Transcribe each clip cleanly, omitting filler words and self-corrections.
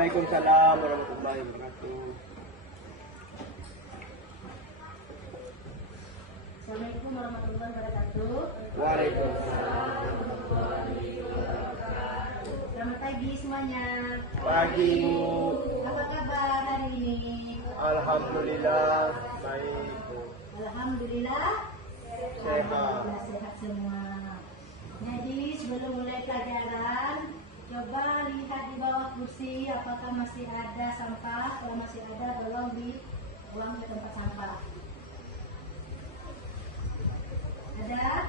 Waalaikumsalam warahmatullahi wabarakatuh. Assalamualaikum warahmatullahi wabarakatuh. Waalaikumsalam. Selamat pagi semuanya. Pagi Bu. Apa kabar hari ini? Alhamdulillah baik Bu. Alhamdulillah Sehat. Alhamdulillah sehat semua. Jadi sebelum mulai pelajaran, coba lihat di bawah kursi apakah masih ada sampah. Kalau masih ada, tolong dibuang ke tempat sampah. Ada?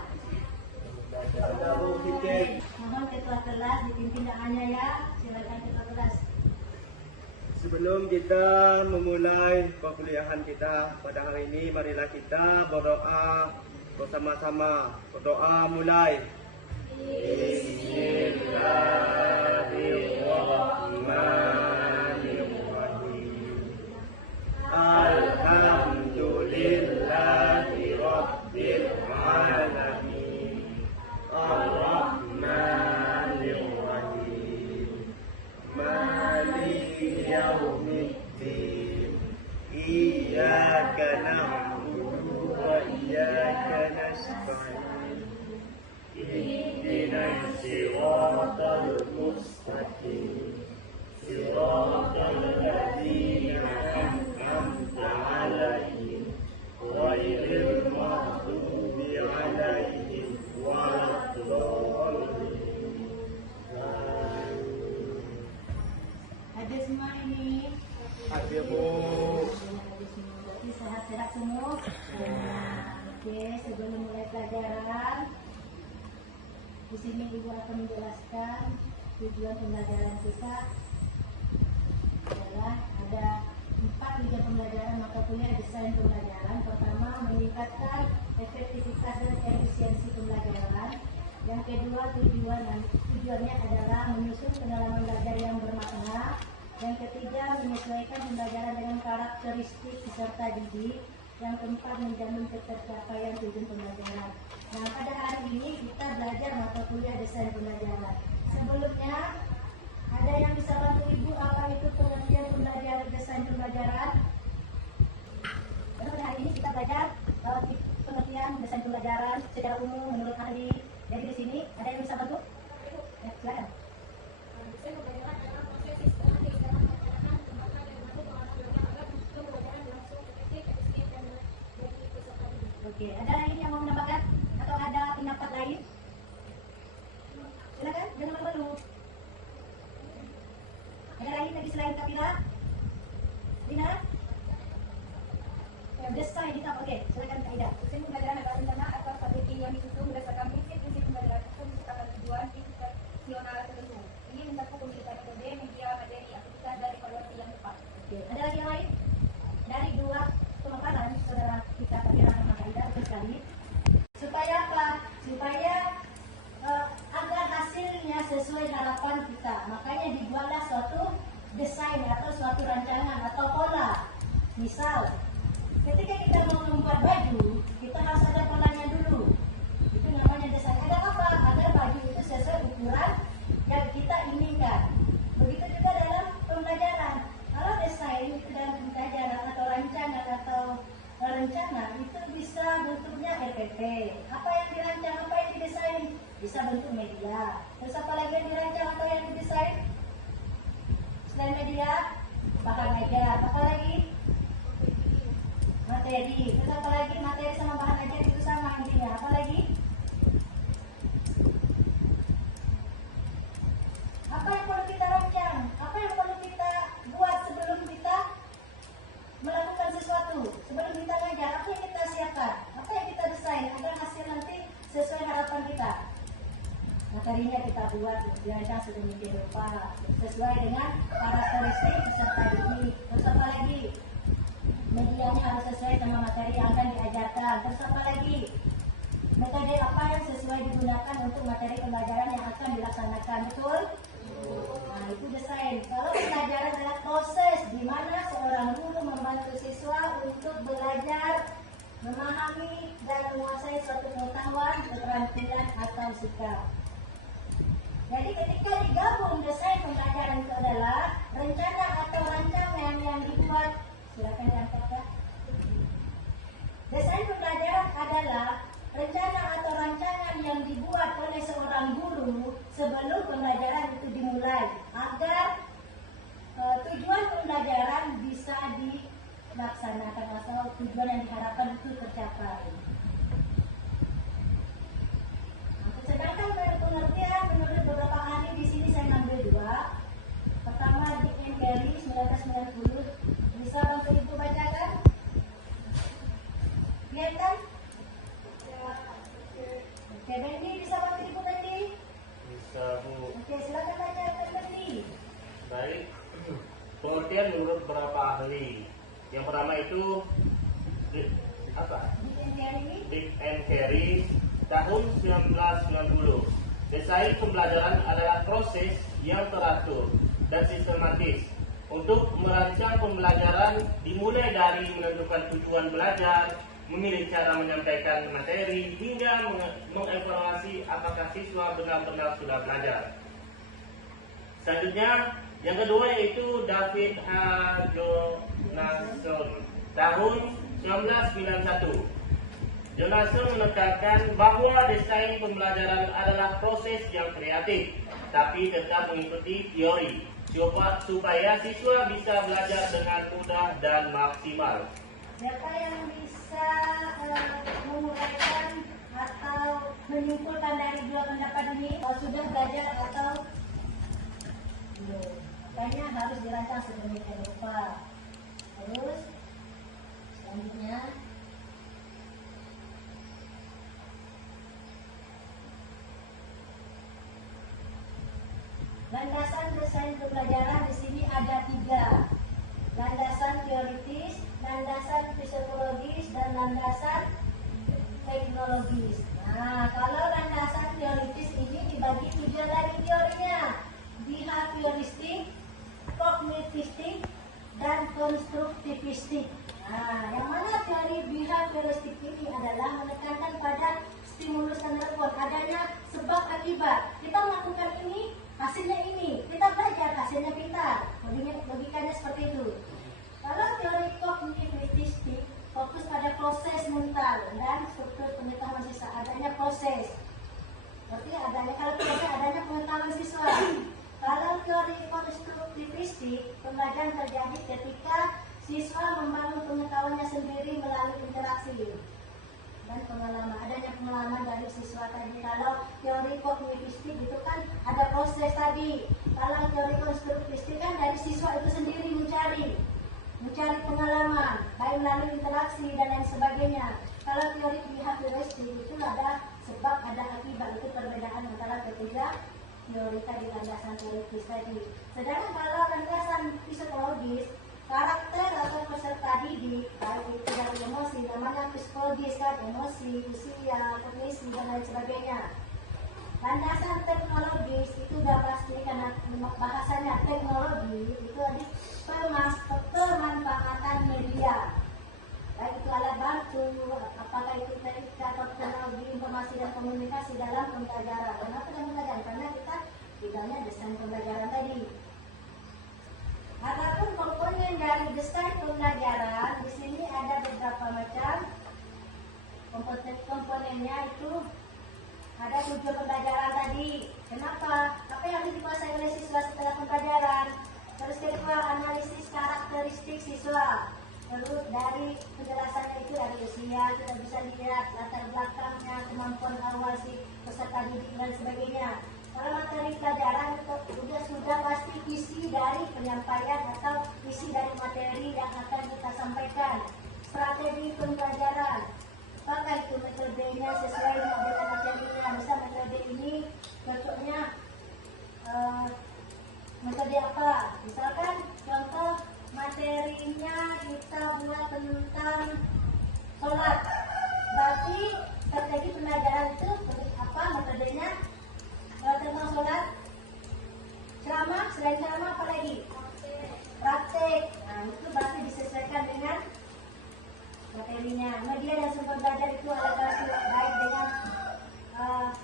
Ada Bu tiket. Mohon ketua kelas dipimpin doanya ya. Silakan ketua kelas. Sebelum kita memulai perkuliahan kita pada hari ini, marilah kita berdoa bersama-sama. Berdoa mulai. Bismillahirrahmanirrahim. Alhamdulillahi Rabbil Alamin. Ar-Rahmanir-Rahim. Maliki Yaumiddin. Iyyaka na'budu wa iyyaka nasta'in. Ihdinas siratal mustaqim. Siratal ladzina an'amta 'alaihim ghairil maghdubi 'alaihim waladdallin. Ada semua ini. Hadir Bu. Berarti sehat-sehat semua. Oke, sebelum mulai pelajaran, di sini Ibu akan menjelaskan tujuan pembelajaran kita adalah ada 4 tujuan pembelajaran mata kuliah desain pembelajaran. Pertama, meningkatkan efektivitas dan efisiensi pembelajaran. Yang kedua, tujuannya adalah menyusun pengalaman belajar yang bermakna. Yang ketiga, menyesuaikan pembelajaran dengan karakteristik peserta didik. Yang keempat, menjamin tercapaian tujuan pembelajaran. Nah, pada hari ini kita belajar mata kuliah desain pembelajaran. Sebelumnya, ada yang bisa bantu Ibu apa itu pengertian pembelajaran desain pembelajaran? Pada hari ini kita belajar pengertian desain pembelajaran secara umum menurut ahli. Jadi di sini ada yang bisa bantu? Ya, silakan. Desain pembelajaran adalah proses sistem keislaman masyarakat tempatnya dan mampu pengawasan agar pembelajaran berlangsung efektif, efisien dan bagi peserta didik. Oke, ada lagi yang mau menambahkan atau ada pendapat lain? Silakan, jangan malu-malu. Ada lain lagi selain Kapila? Dina? Desain kita, oke, silakan Kak Ida. Desain pembelajaran adalah rencana atau strategi yang disusun berdasarkan prinsip-prinsip pembelajaran untuk menciptakan tujuan institusional tertentu. Ini mencakup pemilihan metode, media, materi, aktivitas, dan evaluasi yang tepat. Oke, ada lagi yang lain? Dari 2 pemaparan saudara kita Kapila sama Kak Ida, betul sekali. Supaya apa? Supaya agar hasilnya sesuai harapan kita. Makanya dibuatlah suatu desain atau suatu rancangan atau pola. Misal, ketika kita mau membuat baju, kita harus ada polanya dulu. Itu namanya desain. Ada apa? Agar baju itu sesuai ukuran yang kita inginkan. Begitu juga dalam pembelajaran. Kalau desain itu dalam pembelajaran atau rancangan atau rencana itu bisa bentuknya RPP. Apa yang dirancang, apa yang didesain? Bisa bentuk media. Terus apa lagi yang dirancang atau yang didesain? Selain media, bahan ajar. Apa lagi? Materi. Terus apa lagi? Materi sama bahan ajar itu sama intinya. Apa lagi? Apa yang perlu kita rancang? Apa yang perlu kita buat sebelum kita melakukan sesuatu? Sebelum kita ngajar, apa yang kita siapkan? Apa yang kita desain agar hasil nanti sesuai harapan kita? Materinya kita buat dirancang sedemikian rupa sesuai dengan karakteristik peserta didik. Terus apa lagi? Medianya harus sesuai sama materi yang akan diajarkan. Terus apa lagi? Metode apa yang sesuai digunakan untuk materi pembelajaran yang akan dilaksanakan, betul? Nah, itu desain. Kalau pembelajaran adalah proses di mana seorang guru membantu siswa untuk belajar, memahami dan menguasai suatu pengetahuan, keterampilan atau sikap. Jadi ketika digabung desain pembelajaran itu adalah rencana 90. Bisa Bapak Ibu bacakan? Kelihatan? Oke, Bendi, bisa Bapak Ibu Bendi? Bisa Bu. Oke, silakan bacakan Bendi. Baik. Pengertian menurut beberapa ahli. Yang pertama itu apa? Dick and Carey tahun 1990. Desain pembelajaran adalah proses yang teratur dan sistematis. Untuk merancang pembelajaran dimulai dari menentukan tujuan belajar, memilih cara menyampaikan materi, hingga mengevaluasi apakah siswa benar-benar sudah belajar. Selanjutnya, yang kedua yaitu David H. Jonasson tahun 1991. Jonasson menekankan bahwa desain pembelajaran adalah proses yang kreatif, tapi tetap mengikuti teori, supaya siswa bisa belajar dengan mudah dan maksimal. Siapa yang bisa menguraikan atau menyimpulkan dari dua pendapat ini? Kalau sudah belajar atau belum? Makanya harus dirancang sedemikian rupa. Terus selanjutnya landasan desain pembelajaran di sini ada 3. Landasan teoritis, landasan psikologis, dan landasan teknologis. Nah, kalau landasan teoritis ini dibagi 3 lagi teorinya. Behavioristik, kognitivistik, dan konstruktivistik. Nah, yang mana teori behavioristik ini adalah menekankan pada stimulus dan respon, adanya sebab akibat. Kita melakukan ini, hasilnya ini. Kita belajar, hasilnya pintar. Logikanya seperti itu. Kalau teori kognitivistik fokus pada proses mental dan struktur pengetahuan siswa, adanya proses. Berarti adanya, kalau proses adanya pengetahuan siswa. Kalau teori konstruktivistik, pembelajaran terjadi ketika siswa membangun pengetahuannya sendiri melalui interaksi dan pengalaman, adanya pengalaman dari siswa tadi. Kalau teori kognitivistik itu kan ada proses tadi. Kalau teori konstruktivistik kan dari siswa itu sendiri mencari pengalaman, baik melalui interaksi dan lain sebagainya. Kalau teori behavioristik itu ada sebab, ada akibat. Itu perbedaan antara ketiga teori tadi, landasan teoritis tadi. Sedangkan kalau landasan psikologis, karakter atau peserta didik, baik itu dari emosi, namanya psikologis kan, emosi, usia, kognisi, dan lain sebagainya. Landasan teknologis itu sudah pasti karena bahasanya teknologi itu ada pemanfaatan media, baik itu alat bantu, apakah itu teknik atau teknologi informasi dan komunikasi dalam pembelajaran. Kenapa dalam pembelajaran? Karena kita bidangnya desain pembelajaran tadi. Adapun komponen dari desain pembelajaran, di sini ada beberapa macam komponennya. Itu ada 7 pembelajaran tadi. Kenapa? Apa yang harus dikuasai oleh siswa setelah pembelajaran? Terus kedua, analisis karakteristik siswa. Terus dari penjelasannya itu dari usia, kita bisa lihat latar belakangnya, kemampuan awal si peserta didik dan sebagainya. Kalau materi pelajaran sudah pasti isi dari penyampaian atau isi dari materi yang akan kita sampaikan. Strategi pembelajaran, apakah itu metodenya sesuai dengan materinya. Misal metode ini cocoknya metode apa? Misalkan contoh materinya kita buat tentang sholat, berarti strategi pembelajaran itu apa metodenya? Tentang sholat, ceramah, selain ceramah apa lagi? Praktek. Nah, itu berarti disesuaikan dengan materinya. Media dan sumber belajar itu alat-alat baik dengan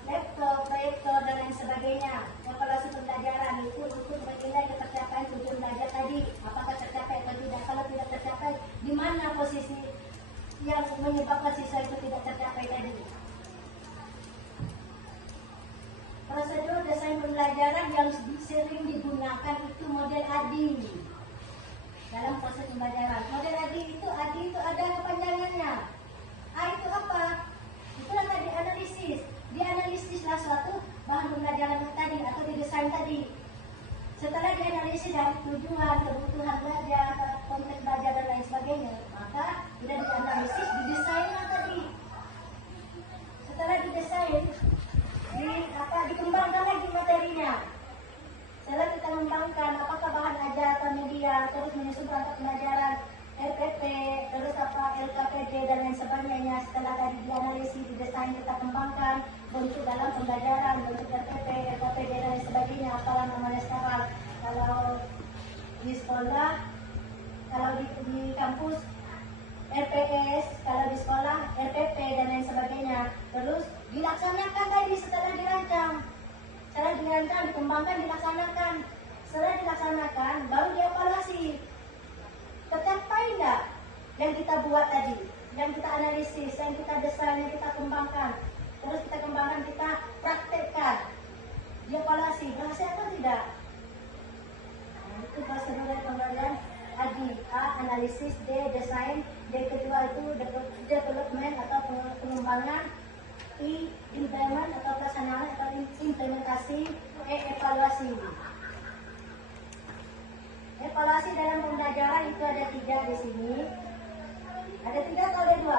laptop, proyektor, dan lain sebagainya. Evaluasi pembelajaran itu untuk menilai ketercapaian tujuan belajar tadi. Apakah tercapai atau tidak? Kalau tidak tercapai, di mana posisi yang menyebabkan siswa itu tidak tercapai tadi? Prosedur desain pembelajaran yang sering digunakan itu model ADI dalam proses pembelajaran. Model ADI itu ada kepanjangannya. A itu apa? Itulah tadi analisis. Dianalisislah suatu bahan pembelajaran tadi atau didesain tadi. Setelah dianalisis dari tujuan, kebutuhan belajar, terus menyusun perangkat pembelajaran RPP, terus LKPD dan lain sebagainya. Setelah tadi dianalisis, didesain, kita kembangkan bentuk dalam pembelajaran, bentuk RPP, LKPD dan lain sebagainya. Apalah namanya sekarang. Kalau di sekolah, kalau di kampus RPS, kalau di sekolah RPP dan lain sebagainya. Terus dilaksanakan tadi setelah dirancang, dikembangkan, dilaksanakan. Setelah dilaksanakan, baru dievaluasi. Tercapai enggak yang kita buat tadi, yang kita analisis, yang kita desain, yang kita kembangkan. Terus kita kembangkan, kita praktekkan. Dievaluasi, berhasil atau tidak? Nah, itu prosedur pembelajaran. Tadi A, analisis, D, desain, D kedua itu development atau pengembangan, I, implement atau pelaksanaan atau implementasi, E, evaluasi. Evaluasi dalam pembelajaran itu ada 3 di sini. Ada 3 atau ada 2?